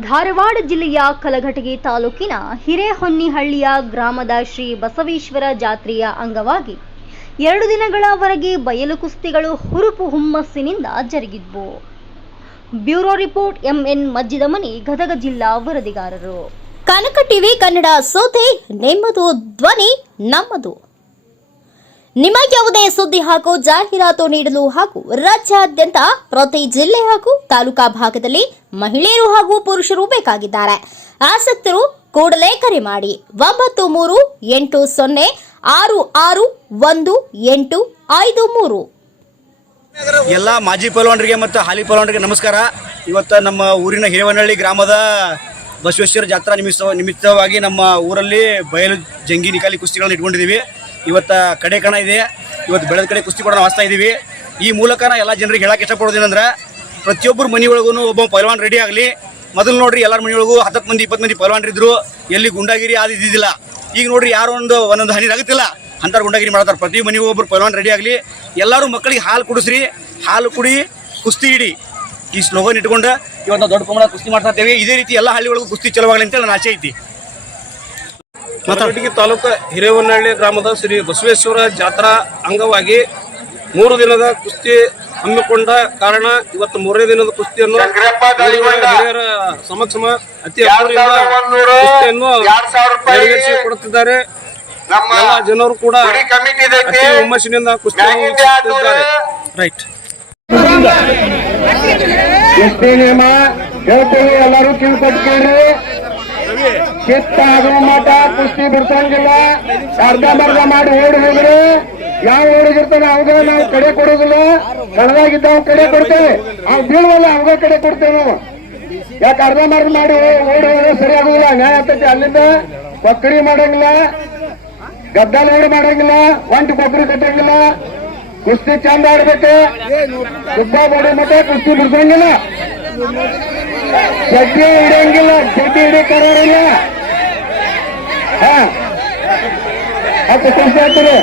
ಧಾರವಾಡ ಜಿಲ್ಲೆಯ ಕಲಘಟಗಿ ತಾಲೂಕಿನ ಹಿರೇಹೊನ್ನಿಹಳ್ಳಿಯ ಗ್ರಾಮದ ಶ್ರೀ ಬಸವೇಶ್ವರ ಜಾತ್ರೆಯ ಅಂಗವಾಗಿ ಎರಡು ದಿನಗಳವರೆಗೆ ಬಯಲು ಕುಸ್ತಿಗಳು ಹುರುಪು ಹುಮ್ಮಸ್ಸಿನಿಂದ ಜರುಗಿದ್ವು. Bureau report M N Majjidamani, Gadag ಜಿಲ್ಲಾ ವರದಿಗಾರರು. ಕನಕ ಟಿವಿ ಕನ್ನಡ ಸೋತೆ, ನೆಮ್ಮದು ಧ್ವನಿ ನಮ್ಮದು. ನಿಮ್ಮ ಯಾವುದೇ ಸುದ್ದಿ ಹಾಗೂ ಜಾಹೀರಾತು ನೀಡಲು ಹಾಗೂ ರಾಜ್ಯಾದ್ಯಂತ ಪ್ರತಿ ಜಿಲ್ಲೆ ಹಾಗೂ ತಾಲೂಕಾ ಭಾಗದಲ್ಲಿ ಮಹಿಳೆಯರು ಹಾಗೂ ಪುರುಷರು ಬೇಕಾಗಿದ್ದಾರೆ. ಆಸಕ್ತರು ಕೂಡಲೇ ಕರೆ ಮಾಡಿ. ಒಂಬತ್ತು ಮೂರು ಎಂಟು ಸೊನ್ನೆ ಆರು ಆರು ಒಂದು ಎಂಟು ಐದು ಮೂರು. ಎಲ್ಲ ಮಾಜಿ ಪಲ್ವಾನರಿಗೆ ಮತ್ತು ಹಾಲಿ ಪಲ್ವಾನರಿಗೆ ನಮಸ್ಕಾರ. ಇವತ್ತು ನಮ್ಮ ಊರಿನ ಹಿರೇವನಹಳ್ಳಿ ಗ್ರಾಮದ ಬಸವೇಶ್ವರ ಜಾತ್ರಾ ನಿಮಿತ್ತ ನಿಮಿತ್ತವಾಗಿ ನಮ್ಮ ಊರಲ್ಲಿ ಬಯಲು ಜಂಗಿ ನಿಕಾಲಿ ಕುಸ್ತಿಗಳನ್ನು ಇಟ್ಕೊಂಡಿದ್ದೀವಿ. ಇವತ್ತು ಕಡೆ ಕಣ ಇದೆ. ಇವತ್ತು ಬೆಳೆದ ಕಡೆ ಕುಸ್ತಿ ಕೂಡ ನಾವು ಇದ್ದೀವಿ ಈ ಮೂಲಕ ನಾ ಎಲ್ಲ ಜನರಿಗೆ ಹೇಳಕ್ಕೆ ಇಷ್ಟಪಡೋದೇನಂದ್ರೆ ಪ್ರತಿಯೊಬ್ಬರ ಮನೆಯೊಳಗೂ ಒಬ್ಬ ಪೈಲ್ವಾನ್ ರೆಡಿ ಆಗಲಿ. ಮೊದಲು ನೋಡ್ರಿ ಎಲ್ಲರ ಮನೆಯೊಳಗೂ ಹತ್ತತ್ತು ಮಂದಿ ಇಪ್ಪತ್ತು ಮಂದಿ ಪಲ್ವಾನ್ರಿದ್ರು ಎಲ್ಲಿ ಗುಂಡಾಗಿರಿ ಅದು ಇದ್ದಿದ್ದಿಲ್ಲ ಈಗ ನೋಡ್ರಿ ಯಾರೋ ಒಂದು ಒಂದೊಂದು ಹನಿ ಆಗುತ್ತಿಲ್ಲ ಅಂಥವ್ರು ಗುಂಡಾಗಿರಿ ಮಾಡ್ತಾರೆ. ಪ್ರತಿ ಮನೆಗೂ ಒಬ್ಬರು ಪೈಲ್ವಾನ್ ರೆಡಿ ಆಗಲಿ. ಎಲ್ಲರೂ ಮಕ್ಕಳಿಗೆ ಹಾಲು ಕುಡಿಸ್ರಿ. ಹಾಲು ಕುಡಿ, ಕುಸ್ತಿ ಇಡಿ ಈ ಸ್ಲೋಗನ್ ಇಟ್ಕೊಂಡು ಇವತ್ತು ದೊಡ್ಡ ಪ್ರಮಾಣ ಕುಸ್ತಿ ಮಾಡ್ತಾ ಇದ್ದೇವೆ ಇದೇ ರೀತಿ ಎಲ್ಲ ಹಳ್ಳಿಗಳಿಗೂ ಕುಸ್ತಿ ಚಲವಾಗಲಿ ಅಂತೇಳಿ ನಾನು ಆಸೆ ಐತಿ. ಕಲಘಟಗಿ ತಾಲೂಕು ಹಿರೇವನಹಳ್ಳಿ ಗ್ರಾಮದ ಶ್ರೀ ಬಸವೇಶ್ವರ ಜಾತ್ರಾ ಅಂಗವಾಗಿ ಮೂರು ದಿನದ ಕುಸ್ತಿ ಹಮ್ಮಿಕೊಂಡ ಕಾರಣ ಇವತ್ತು ಮೂರನೇ ದಿನದ ಕುಸ್ತಿಯನ್ನು ಹಿರಿಯರ ಸಮಕ್ಷಮ ಅತಿ ಕುಸ್ತಿಯನ್ನು ನೆರವೇರಿಸಿ ಕೊಡುತ್ತಿದ್ದಾರೆ. ಎಲ್ಲ ಜನರು ಕೂಡ ಅತಿ ಹುಮ್ಮಸ್ಸಿನಿಂದ ಕುಸ್ತಿಯನ್ನು ವೀಕ್ಷಿಸುತ್ತಿದ್ದಾರೆ. ರೈಟ್. ಎಷ್ಟೇ ನಿಯಮ ಹೇಳ್ತೀವಿ ಎಲ್ಲರೂ ಕಿತ್ತ ಆಗೋ ಮಠ ಕುಸ್ತಿ ಬಿಡ್ಸಂಗಿಲ್ಲ ಅರ್ಧ ಮರ್ಧ ಮಾಡಿ ಓಡಿ ಹೋಗ್ರಿ ಯಾವ ಓಡಿಗಿರ್ತಾನೆ ಅವಾಗ ನಾವು ಕಡೆ ಕೊಡೋದಿಲ್ಲ. ಕಣದಾಗಿದ್ದ ಅವ್ನ ಕಡೆ ಕೊಡ್ತೇವೆ. ಅವ್ನು ಬೀಳುವಲ್ಲ ಅವಾಗ ಕಡೆ ಕೊಡ್ತೇವೆ ನಾವು. ಯಾಕೆ ಅರ್ಧ ಮರ್ಧ ಮಾಡಿ ಓಡಿ ಹೋದ್ರೆ ಸರಿ ಆಗುದಿಲ್ಲ? ನ್ಯಾಯ ಆಗ್ತೈತಿ ಅಲ್ಲಿಂದ. ಕೊಕ್ಕಡಿ ಮಾಡಂಗಿಲ್ಲ. ಗದ್ದಲ ಓಡಿ ಮಾಡಂಗಿಲ್ಲ. ಒಂಟಿ ಕೊಕ್ಕರಿ ಕಟ್ಟಂಗಿಲ್ಲ. ಕುಸ್ತಿ ಚಂದ ಆಡ್ಬೇಕು. ಸುಬ್ಬ ಬಡಿ ಮಟ್ಟ ಕುಸ್ತಿ ಬಿಡ್ಸಂಗಿಲ್ಲ. ಜಗ್ಗಿ ಹಿಡಿಯಂಗಿಲ್ಲ. ಜಗ್ಗಿ ಹಿಡಿಯಲ್ಲ ಹಾ ಹತ್ತು ಸಂಸ್ಥೆ ಹಾಕ್ತೀರಿ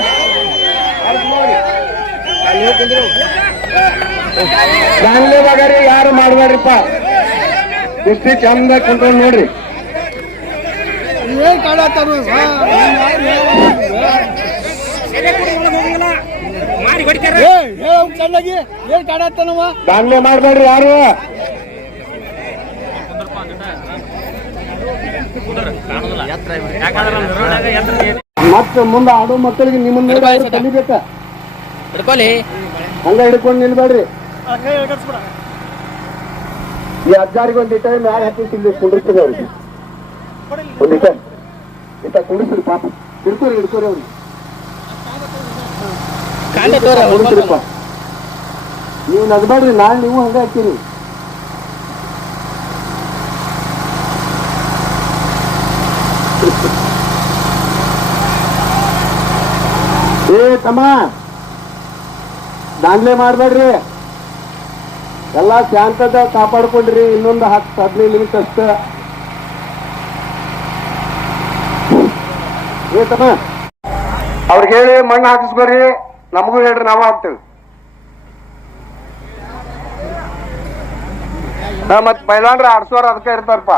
ದಾನ್ಲೆ ಬಗಾರಿ ಯಾರು ಮಾಡ್ಬೇಡ್ರಿಪ್ಪ ಕುಸ್ತಿ ಚಂದ ಕಂಟ್ರೋಲ್ ನೋಡ್ರಿ ದಾನ್ಲೆ ಮಾಡ್ಬೇಡ್ರಿ ಯಾರು? ಮತ್ತೆ ಮುಂದೆ ಆಡೋ ಮಕ್ಕಳಿಗೆ ನಿಮ್ಮನ್ನ ನೋಡಿ ಹಂಗ ಹಿಡ್ಕೊಂಡು ನಿಲ್ಬೇಡ್ರಿ. ಈ ಅಜ್ಜಾರಿಗೆ ಒಂದ್ ಇಟ್ಟ ಮ್ಯಾಲ ಹತ್ತಿ ಇಲ್ಲಿ ಕುಂಡಿರ್ತದೆ ಅವ್ರಿಗೆ? ಒಂದ್ ಇಟ್ಟ ಇಟ್ಟ ಕುಂಡಿಸ್ರಿ ಪಾಪ. ಹಿಡ್ಕೋರಿ ಹಿಡ್ಕೋರಿ ಅವ್ರಿಗೆ. ನೀವು ನಗಬೇಡ್ರಿ ನಾಳೆ ನೀವು ಹಂಗ ಹಾಕ್ತೀರಿ. ಏ ತಮ್ಮ. ದಾಂಡ್ಲೆ ಮಾಡಬೇಡ್ರಿ. ಎಲ್ಲ ಶಾಂತದ ಕಾಪಾಡ್ಕೊಂಡ್ರಿ ಇನ್ನೊಂದು ಹತ್ತು ಹದಿನೈದು ನಿಮಿಷ ಅಷ್ಟ. ಏ ತಮ್ಮ. ಅವ್ರಿಗೆ ಹೇಳಿ ಮಣ್ಣು ಹಾಕಿಸ್ಬರ್ರಿ ನಮಗೂ ಹೇಳ್ರಿ ನಾವು ಹಾಕ್ತೇವೆ. ಹಾ ಮತ್ ಪೈಲಾನ್ರ ಆಡ್ಸೋರ್ ಅದಕ್ಕೆ ಇರ್ತಾರಪ್ಪ.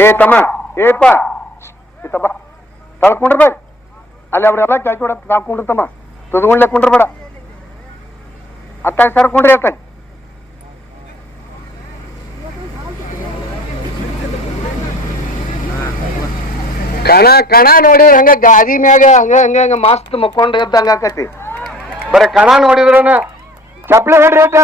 ಏ ತಮ್ಮ, ಏಪ್ಪ? ಏತಪ್ಪ ತಳ್ಕೊಂಡ್ರ ಅಲ್ಲಿ ಅವರೆಲ್ಲ ಕ್ಯಾಚ್ ಹೊಡ ತಾಕೊಂಡ್ರ ತಮ್ಮ. ತುದ್ಕೊಂಡ್ಲೆ ಕುಂಡ್ರ ಬೇಡ. ಅತ್ತಾಗ ಸರ್ಕೊಂಡ್ರಿ ಅತ್ತಾಗ ಕಣ ಕಣ ನೋಡಿ ಹಂಗ ಗಾದಿ ಮ್ಯಾಗ ಹಂಗ ಹಂಗ ಹಂಗ ಮಸ್ತ್ ಮಕ್ಕೊಂಡ್ ಎದ್ದಂಗ ಆಕತಿ. ಬರೀ ಕಣ ನೋಡಿದ್ರನ ಚಪ್ಲಿ ಹೊಡ್ರಿ ಅಕ್ಕ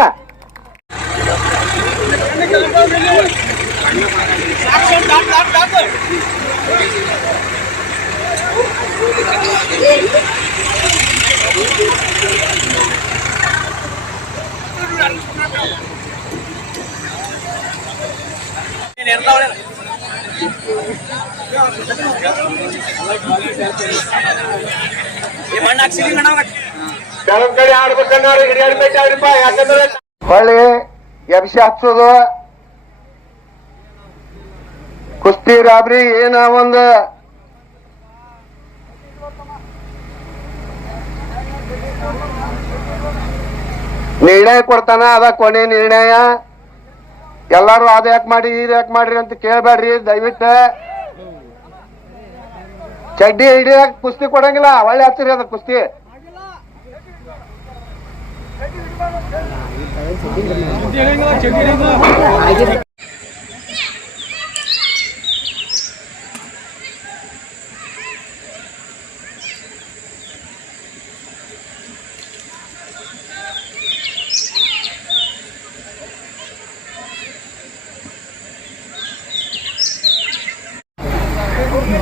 ಕೆಲವೊಂದ್ ಕಡೆ ಆಡ್ಬೇಕನ್ನೋರು ಹಿಡಿಯಾಡ್ಬೇಕಾಗ್ರಿಪ್ಪ ಯಾಕಂದ್ರೆ ಹೊಳ್ಳಿ ಎಬ್ಸಿ ಹಚ್ಚೋದು ಕುಸ್ತಿ ರಾಬ್ರಿ ಏನ ಒಂದು? ನಿರ್ಣಯ ಕೊಡ್ತಾನ, ಅದ ಕೊನೆ ನಿರ್ಣಯ. ಎಲ್ಲಾರು ಅದ ಯಾಕೆ ಮಾಡಿ, ಇದು ಯಾಕೆ ಮಾಡ್ರಿ ಅಂತ ಕೇಳಬೇಡ್ರಿ ದಯವಿಟ್ಟು. ಚಡ್ಡಿ ಹಿಡಿಯಕ್ ಕುಸ್ತಿ ಕೊಡಂಗಿಲ್ಲ, ಒಳ್ಳೆ ಹಚ್ಚಿರಿ ಅದ ಕುಸ್ತಿ.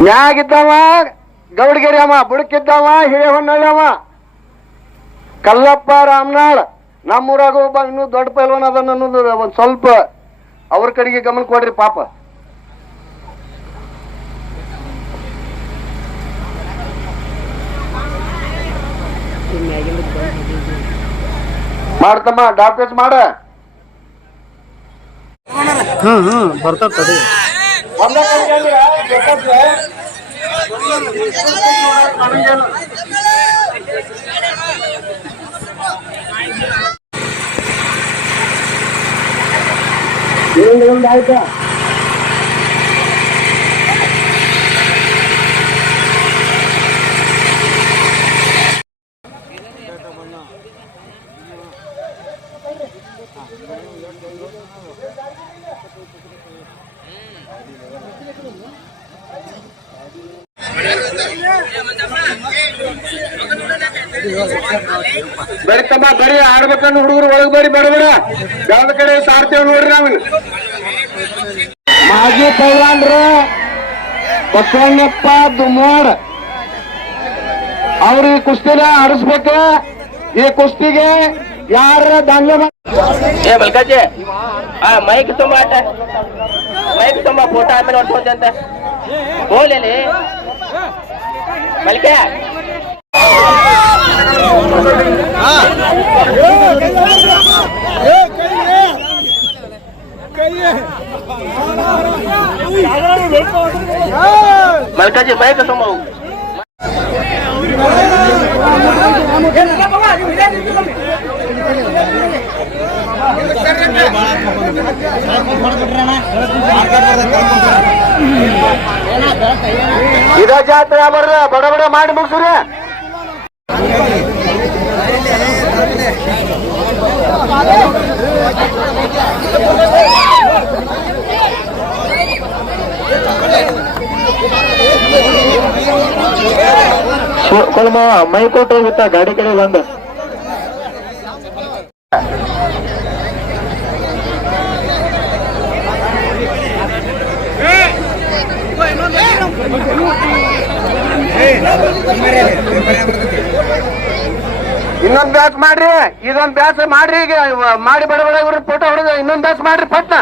ಮ್ಯಾಗಿದ್ದವ ಗೌಡಗಿರಿ ಅಮ್ಮ ಬುಡಕಿದ್ದವ ಹಿರೇಹೊನ್ನಳ್ಳಿ ಅವ ಕಲ್ಲಪ್ಪ ರಾಮನಾಳ್ ನಮ್ಮೂರಾಗ ಒಬ್ಬ ಇನ್ನೂ ದೊಡ್ಡ ಪೈಲ್ವನ್ ಅದನ್ನ ಒಂದು ಸ್ವಲ್ಪ ಅವ್ರ ಕಡೆಗೆ ಗಮನ ಕೊಡ್ರಿ ಪಾಪ. ಮಾಡ್ತಮ್ಮ ಡಾಕ್ಟರ್ಸ್ ಮಾಡ. ಆಯ್ತಾ ಬರೀ ತಮ್ಮ ಬರಿ ಆಡ್ಬೇಕನ್ನು ಹುಡುಗರು ಒಳಗೆ ಬರಿ ಬಡಬೇಡ ಯಾವ್ದ ಕಡೆ ಸಾರ್ತೇವ್ ನೋಡ್ರಿ ನಾವು. ಮಾಜಿ ಪೈಲಾನ್ರ ಬಸವಣ್ಣಪ್ಪ ದುಮೋಡ್ ಅವ್ರ ಈ ಕುಸ್ತಿನ ಆಡಿಸ್ಬೇಕು. ಈ ಕುಸ್ತಿಗೆ ಯಾರ ಧಾನ್ಯ ಮಾಡ್- ಏ ಮಲ್ಕಾಜಿ ಆ ಮೈಕ್ ತುಂಬಾ ಆಟ. ಮೈಕ್ ತುಂಬಾ ಫೋಟೋ ಆಮೇಲೆ ಹೊಡ್ಕೊಂತ ಅಂತ. ಹೋಲಿ ಮಲ್ಕೆ. ಮಲ್ಕಾಜಿ ತುಂಬ ಹೋಗು ಇದ ಜಾತ್ರೆ ಬಡ ಬಡ ಮಾಡಿ ಮುಗಿಸ್ರಿ. ಕೊಲ್ಮ ಮೈ ಕೊಟ್ಟು ಗಾಡಿ ಕಡೆ ಬಂದು. ಇನ್ನೊಂದ್ ಬ್ಯಾಚ್ ಮಾಡ್ರಿ, ಇದೊಂದ್ ಬ್ಯಾಚ್ ಮಾಡ್ರಿ, ಈಗ ಮಾಡಿ ಬಡ ಬಡ ಇವ್ರ ಫೋಟೋ ಹೊಡೆದ ಇನ್ನೊಂದ್ ಬ್ಯಾಚ್ ಮಾಡ್ರಿ ಪಟ್ನ.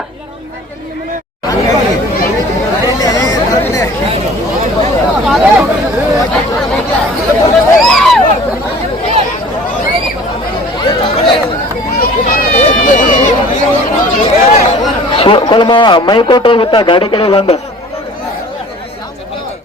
ಕೊಲ್ಮ ಮೈ ಕೊಟ್ಟು ಹೋಗುತ್ತಾ ಗಾಡಿ ಕಡೆ ಬಂದು.